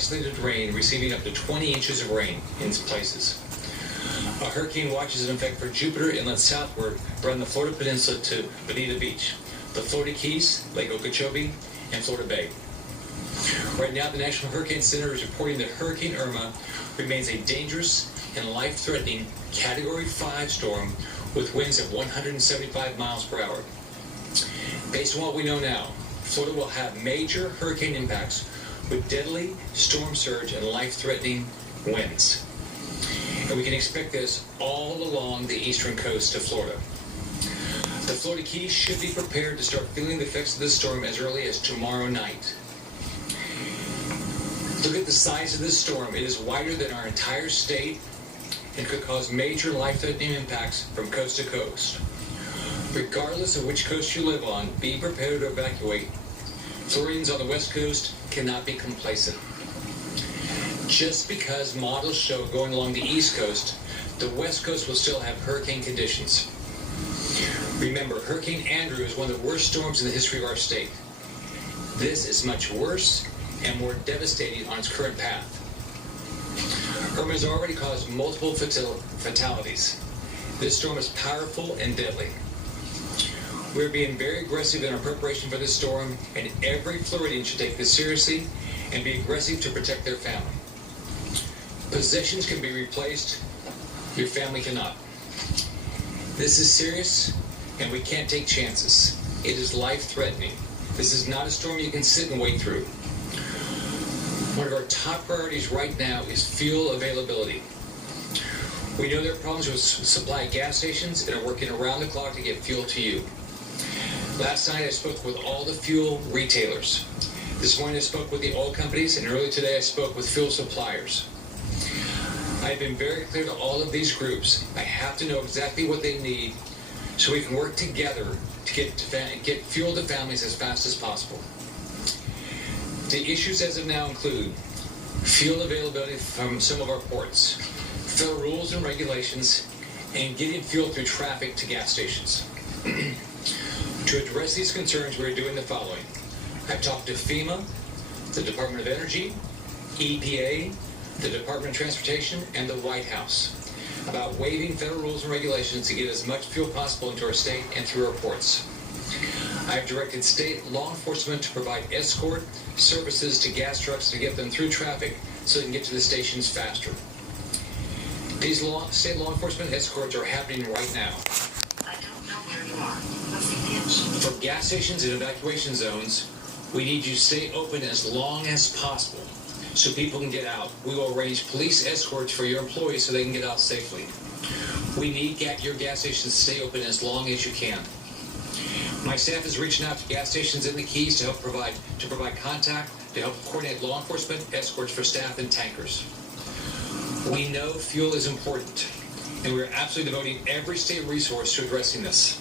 isolated rain, receiving up to 20 inches of rain in some places. A hurricane watch is in effect for Jupiter inland southward around the Florida Peninsula to Bonita Beach, the Florida Keys, Lake Okeechobee, and Florida Bay. Right now, the National Hurricane Center is reporting that Hurricane Irma remains a dangerous and life-threatening Category 5 storm with winds of 175 miles per hour. Based on what we know now, Florida will have major hurricane impacts with deadly storm surge and life-threatening winds. And we can expect this all along the eastern coast of Florida. The Florida Keys should be prepared to start feeling the effects of this storm as early as tomorrow night. Look at the size of this storm. It is wider than our entire state and could cause major life-threatening impacts from coast to coast. Regardless of which coast you live on, be prepared to evacuate. Floridians on the West Coast cannot be complacent. Just because models show going along the East Coast, the West Coast will still have hurricane conditions. Remember, Hurricane Andrew is one of the worst storms in the history of our state. This is much worse and more devastating on its current path. Irma has already caused multiple fatalities. This storm is powerful and deadly. We're being very aggressive in our preparation for this storm, and every Floridian should take this seriously and be aggressive to protect their family. Possessions can be replaced, your family cannot. This is serious, and we can't take chances. It is life-threatening. This is not a storm you can sit and wait through. One of our top priorities right now is fuel availability. We know there are problems with supply at gas stations and are working around the clock to get fuel to you. Last night I spoke with all the fuel retailers. This morning I spoke with the oil companies, and earlier today I spoke with fuel suppliers. I've been very clear to all of these groups. I have to know exactly what they need so we can work together to get fuel to families as fast as possible. The issues as of now include fuel availability from some of our ports, federal rules and regulations, and getting fuel through traffic to gas stations. To address these concerns, we're doing the following. I've talked to FEMA, the Department of Energy, EPA, the Department of Transportation, and the White House about waiving federal rules and regulations to get as much fuel possible into our state and through our ports. I've directed state law enforcement to provide escort services to gas trucks to get them through traffic so they can get to the stations faster. These state law enforcement escorts are happening right now. I don't know where you are. What's the pitch? For gas stations and evacuation zones, we need you to stay open as long as possible so people can get out. We will arrange police escorts for your employees so they can get out safely. We need your gas stations to stay open as long as you can. My staff is reaching out to gas stations in the Keys to help provide contact, to help coordinate law enforcement escorts for staff and tankers. We know fuel is important, and we are absolutely devoting every state resource to addressing this.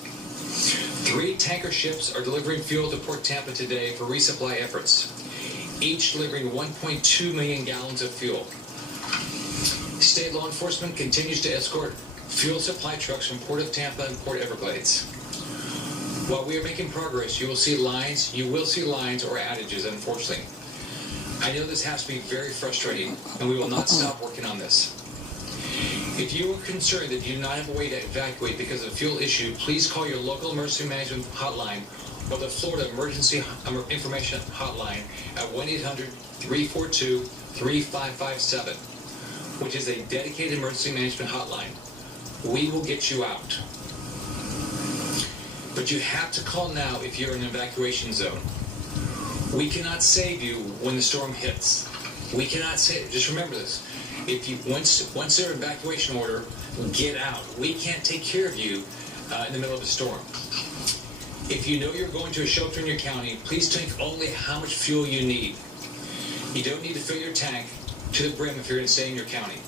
3 tanker ships are delivering fuel to Port Tampa today for resupply efforts, each delivering 1.2 million gallons of fuel. State law enforcement continues to escort fuel supply trucks from Port of Tampa and Port Everglades. While we are making progress, you will see lines or outages, unfortunately. I know this has to be very frustrating, and we will not stop working on this. If you are concerned that you do not have a way to evacuate because of a fuel issue, please call your local emergency management hotline or the Florida Emergency Information Hotline at 1-800-342-3557, which is a dedicated emergency management hotline. We will get you out. But you have to call now if you're in an evacuation zone. We cannot save you when the storm hits. We cannot save. Just remember this. If you once there's an evacuation order, get out. We can't take care of you in the middle of a storm. If you know you're going to a shelter in your county, please take only how much fuel you need. You don't need to fill your tank to the brim if you're going to stay in your county.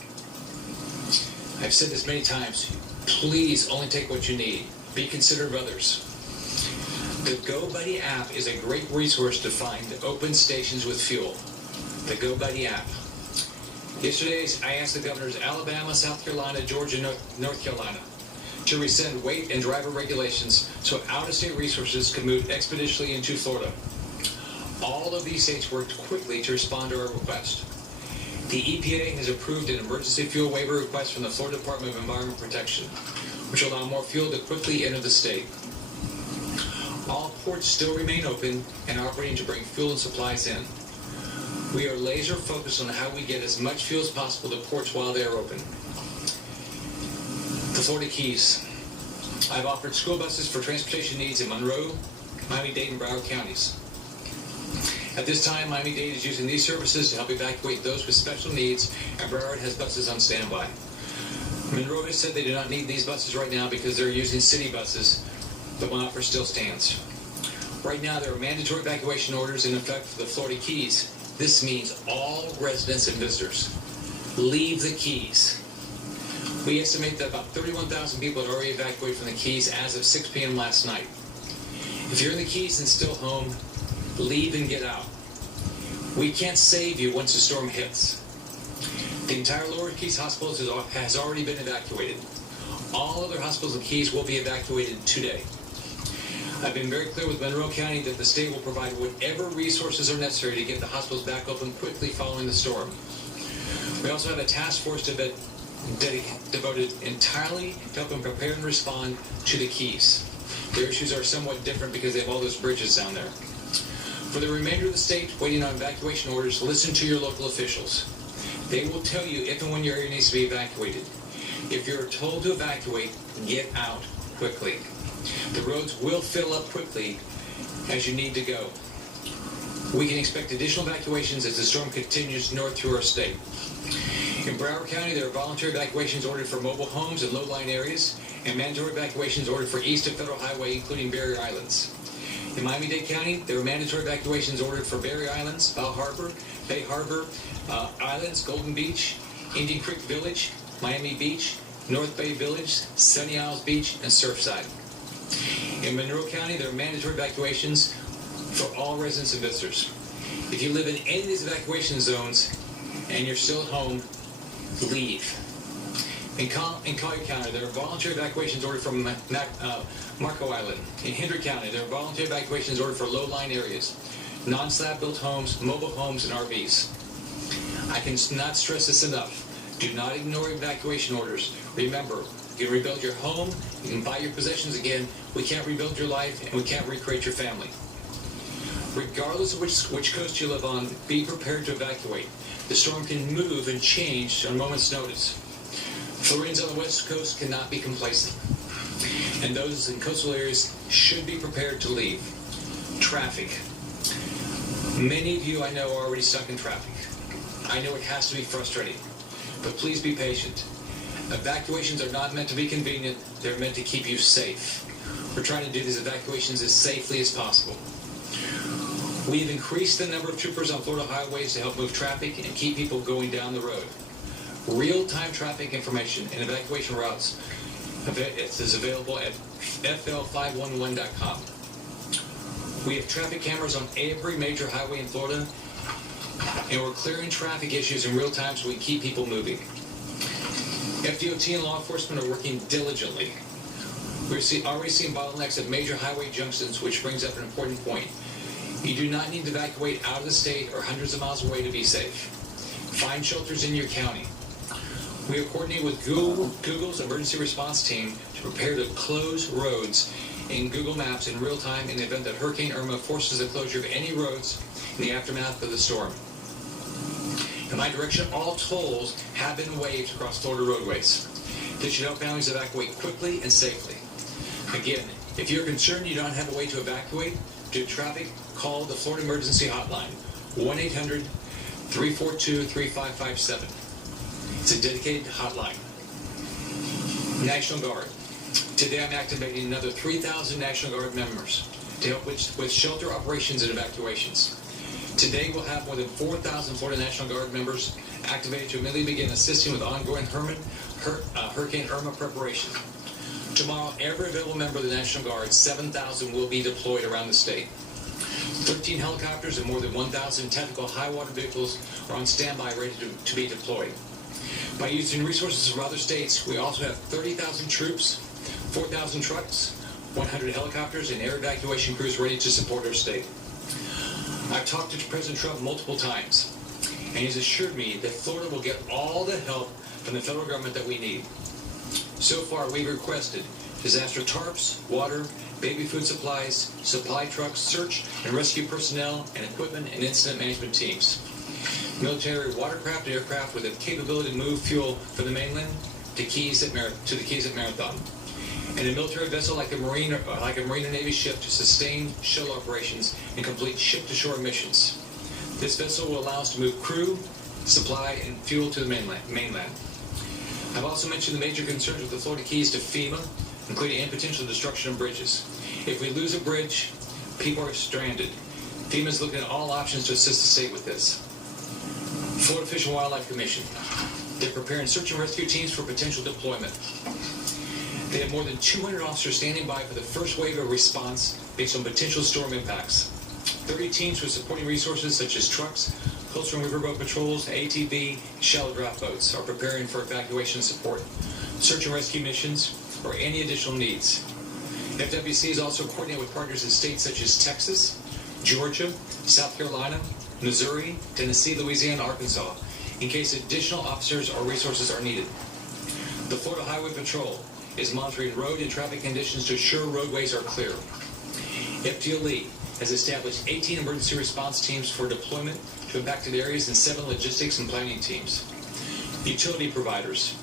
I've said this many times. Please only take what you need. Be considerate of others. The GoBuddy app is a great resource to find open stations with fuel. The GoBuddy app. Yesterday, I asked the governors of Alabama, South Carolina, Georgia, North Carolina to rescind weight and driver regulations so out-of-state resources could move expeditiously into Florida. All of these states worked quickly to respond to our request. The EPA has approved an emergency fuel waiver request from the Florida Department of Environmental Protection, which will allow more fuel to quickly enter the state. All ports still remain open and operating to bring fuel and supplies in. We are laser focused on how we get as much fuel as possible to ports while they are open. The Florida Keys. I've offered school buses for transportation needs in Monroe, Miami-Dade, and Broward counties. At this time, Miami-Dade is using these services to help evacuate those with special needs, and Broward has buses on standby. Monroe has said they do not need these buses right now because they're using city buses, but my offer still stands. Right now, there are mandatory evacuation orders in effect for the Florida Keys. This means all residents and visitors leave the Keys. We estimate that about 31,000 people had already evacuated from the Keys as of 6 p.m. last night. If you're in the Keys and still home, leave and get out. We can't save you once the storm hits. The entire Lower Keys Hospital has already been evacuated. All other hospitals in the Keys will be evacuated today. I've been very clear with Monroe County that the state will provide whatever resources are necessary to get the hospitals back open quickly following the storm. We also have a task force devoted entirely to helping prepare and respond to the Keys. Their issues are somewhat different because they have all those bridges down there. For the remainder of the state waiting on evacuation orders, listen to your local officials. They will tell you if and when your area needs to be evacuated. If you're told to evacuate, get out quickly. The roads will fill up quickly as you need to go. We can expect additional evacuations as the storm continues north through our state. In Broward County, there are voluntary evacuations ordered for mobile homes and low-lying areas, and mandatory evacuations ordered for east of Federal Highway, including barrier islands. In Miami-Dade County, there are mandatory evacuations ordered for barrier islands, Bal Harbor, Bay Harbor Islands, Golden Beach, Indian Creek Village, Miami Beach, North Bay Village, Sunny Isles Beach, and Surfside. In Monroe County, there are mandatory evacuations for all residents and visitors. If you live in any of these evacuation zones and you're still at home, leave. In Collier County, there are voluntary evacuations ordered from Marco Island. In Hendrick County, there are voluntary evacuations ordered for low-lying areas, non-slab built homes, mobile homes, and RVs. I cannot stress this enough. Do not ignore evacuation orders. Remember, you can rebuild your home, you can buy your possessions again. We can't rebuild your life, and we can't recreate your family. Regardless of which coast you live on, be prepared to evacuate. The storm can move and change on a moment's notice. Floridians on the West Coast cannot be complacent, and those in coastal areas should be prepared to leave. Traffic. Many of you I know are already stuck in traffic. I know it has to be frustrating, but please be patient. Evacuations are not meant to be convenient, they're meant to keep you safe. We're trying to do these evacuations as safely as possible. We've increased the number of troopers on Florida highways to help move traffic and keep people going down the road. Real-time traffic information and evacuation routes is available at fl511.com. We have traffic cameras on every major highway in Florida, and we're clearing traffic issues in real time so we keep people moving. FDOT and law enforcement are working diligently. We're already seeing bottlenecks at major highway junctions, which brings up an important point. You do not need to evacuate out of the state or hundreds of miles away to be safe. Find shelters in your county. We are coordinating with Google's emergency response team to prepare to close roads in Google Maps in real time in the event that Hurricane Irma forces the closure of any roads in the aftermath of the storm. In my direction, all tolls have been waived across Florida roadways. This should help families evacuate quickly and safely. Again, if you're concerned you don't have a way to evacuate due to traffic, call the Florida Emergency Hotline, 1-800-342-3557. It's a dedicated hotline. National Guard. Today I'm activating another 3,000 National Guard members to help with shelter operations and evacuations. Today we'll have more than 4,000 Florida National Guard members activated to immediately begin assisting with ongoing Hurricane Irma preparation. Tomorrow, every available member of the National Guard, 7,000, will be deployed around the state. 13 helicopters and more than 1,000 technical high-water vehicles are on standby ready to be deployed. By using resources from other states, we also have 30,000 troops, 4,000 trucks, 100 helicopters, and air evacuation crews ready to support our state. I've talked to President Trump multiple times, and he's assured me that Florida will get all the help from the federal government that we need. So far, we've requested disaster tarps, water, baby food supplies, supply trucks, search and rescue personnel, and equipment and incident management teams. Military watercraft and aircraft with the capability to move fuel from the mainland to the Keys at Marathon, and a military vessel like a Marine or Navy ship to sustain shuttle operations and complete ship-to-shore missions. This vessel will allow us to move crew, supply, and fuel to the mainland. I've also mentioned the major concerns with the Florida Keys to FEMA, including any potential destruction of bridges. If we lose a bridge, people are stranded. FEMA is looking at all options to assist the state with this. Florida Fish and Wildlife Commission. They're preparing search and rescue teams for potential deployment. They have more than 200 officers standing by for the first wave of response based on potential storm impacts. 30 teams with supporting resources such as trucks, coastal and riverboat patrols, ATV, shallow draft boats are preparing for evacuation support, search and rescue missions, or any additional needs. FWC is also coordinating with partners in states such as Texas, Georgia, South Carolina, Missouri, Tennessee, Louisiana, and Arkansas, in case additional officers or resources are needed. The Florida Highway Patrol is monitoring road and traffic conditions to ensure roadways are clear. FDLE has established 18 emergency response teams for deployment to impacted areas and 7 logistics and planning teams. Utility providers.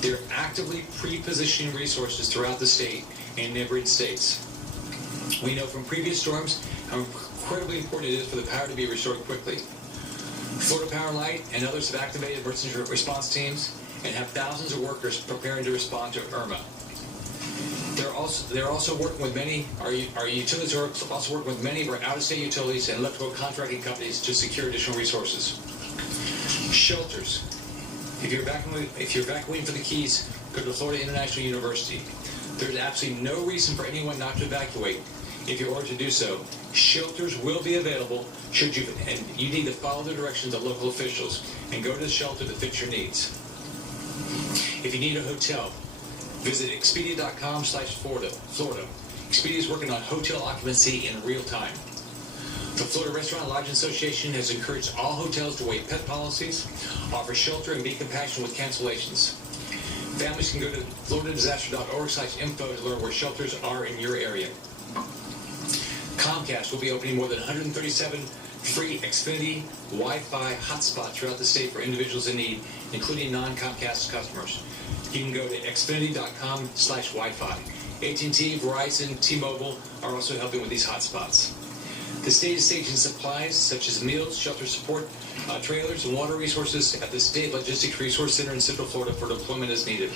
They're actively pre-positioning resources throughout the state and neighboring states. We know from previous storms how incredibly important it is for the power to be restored quickly. Florida Power and Light and others have activated emergency response teams and have thousands of workers preparing to respond to Irma. They're also working with many. Our utilities are also working with many of our out-of-state utilities and electrical contracting companies to secure additional resources. Shelters. If you're evacuating for the Keys, go to Florida International University. There's absolutely no reason for anyone not to evacuate. If you're ordered to do so, shelters will be available and you need to follow the directions of local officials and go to the shelter that fits your needs. If you need a hotel, visit Expedia.com/Florida. Expedia is working on hotel occupancy in real time. The Florida Restaurant and Lodging Association has encouraged all hotels to waive pet policies, offer shelter, and be compassionate with cancellations. Families can go to floridadisaster.org/info to learn where shelters are in your area. Comcast will be opening more than 137 free Xfinity Wi-Fi hotspots throughout the state for individuals in need, including non-Comcast customers. You can go to xfinity.com/Wi-Fi. AT&T, Verizon, T-Mobile are also helping with these hotspots. The state is staging supplies such as meals, shelter support, trailers, and water resources at the State Logistics Resource Center in Central Florida for deployment as needed.